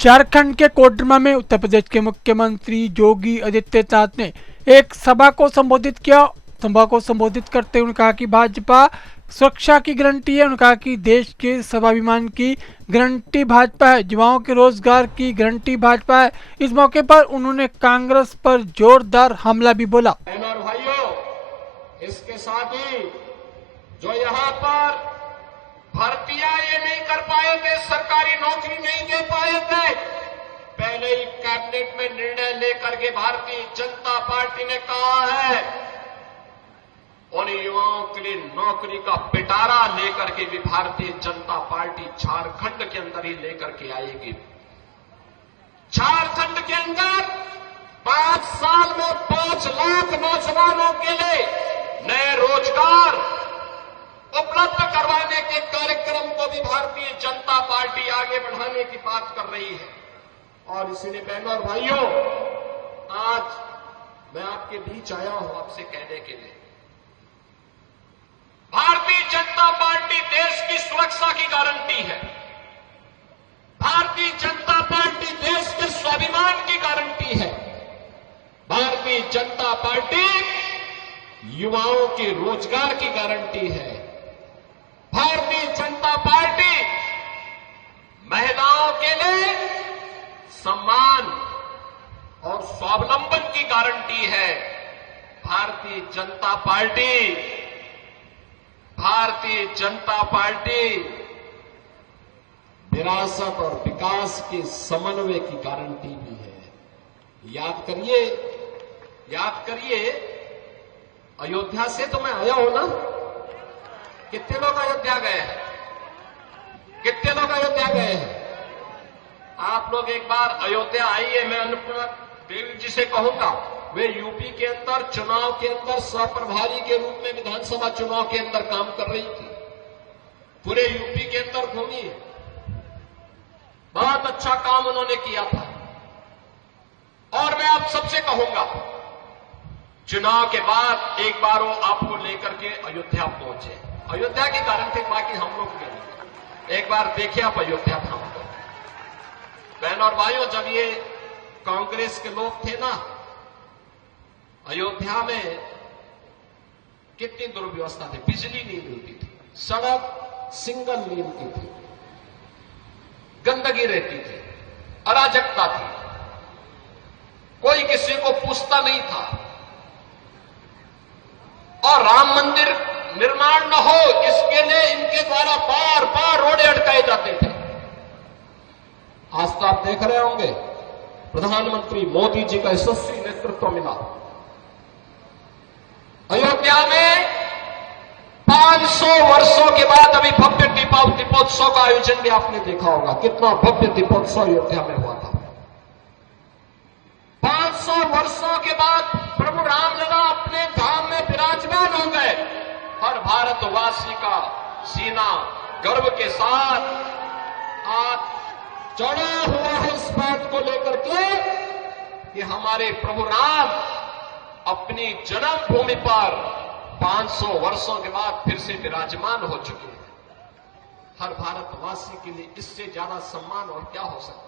झारखंड के कोडरमा में उत्तर प्रदेश के मुख्यमंत्री योगी आदित्यनाथ ने एक सभा को संबोधित किया। सभा को संबोधित करते हुए कहा कि भाजपा सुरक्षा की गारंटी है। उन्होंने कहा कि देश के स्वाभिमान की गारंटी भाजपा है, युवाओं के रोजगार की गारंटी भाजपा है। इस मौके पर उन्होंने कांग्रेस पर जोरदार हमला भी बोला। बहनों और भाइयों, इसके साथ ही जो यहाँ पर भर्तियां ये नहीं कर पाए थे, सरकारी नौकरी नहीं दे पाए थे, पहले ही कैबिनेट में निर्णय लेकर के भारतीय जनता पार्टी ने कहा है उन युवाओं के लिए नौकरी का पिटारा लेकर के भी भारतीय जनता पार्टी झारखंड के अंदर ही लेकर के आएगी। झारखंड के अंदर 5 साल में 5 लाख नौजवानों के लिए नए रोजगार उपलब्ध करवाने के कार्यक्रम को भी भारतीय जनता पार्टी आगे बढ़ाने की बात कर रही है। और इसलिए बहनों और भाइयों, आज मैं आपके बीच आया हूं आपसे कहने के लिए, भारतीय जनता पार्टी देश की सुरक्षा की गारंटी है। भारतीय जनता पार्टी देश के स्वाभिमान की गारंटी है। भारतीय जनता पार्टी युवाओं के रोजगार की गारंटी है। भारतीय जनता पार्टी महिलाओं के लिए सम्मान और स्वावलंबन की गारंटी है। भारतीय जनता पार्टी विरासत और विकास के समन्वय की गारंटी भी है। याद करिए अयोध्या से तो मैं आया हूं ना। कितने लोग अयोध्या गए हैं? आप लोग एक बार अयोध्या आइए। मैं अन्नपूर्णा देवी जी से कहूंगा, वे यूपी के अंदर चुनाव के अंदर सहप्रभारी के रूप में विधानसभा चुनाव के अंदर काम कर रही थी। पूरे यूपी के अंदर घूमी, बहुत अच्छा काम उन्होंने किया था। और मैं आप सबसे कहूंगा, चुनाव के बाद एक बार वो आपको लेकर के अयोध्या पहुंचे। अयोध्या की गारंटी बाकी हम लोग नहीं। एक बार देखिए आप अयोध्या धाम को। बहन और भाइयों, जब ये कांग्रेस के लोग थे ना, अयोध्या में कितनी दुर्व्यवस्था थी। बिजली नहीं मिलती थी, सड़क सिंगल लेन की थी, गंदगी रहती थी, अराजकता थी, कोई किसी को पूछता नहीं था। और राम मंदिर निर्माण न हो इसके लिए इनके द्वारा बार बार रोड़े अटकाए जाते थे। आज तो आप देख रहे होंगे, प्रधानमंत्री मोदी जी का यशस्वी नेतृत्व मिला। अयोध्या में 500 वर्षों के बाद अभी भव्य दीपोत्सव का आयोजन भी आपने देखा होगा। कितना भव्य दीपोत्सव अयोध्या में हुआ था। 500 वर्षों के बाद प्रभु रामलला अपने धाम में विराजमान हो गए। हर भारतवासी का सीना गर्व के साथ आज चढ़ा हुआ है इस बात को लेकर के कि हमारे प्रभु राम अपनी जन्मभूमि पर 500 वर्षों के बाद फिर से विराजमान हो चुके हैं। हर भारतवासी के लिए इससे ज्यादा सम्मान और क्या हो सकता है।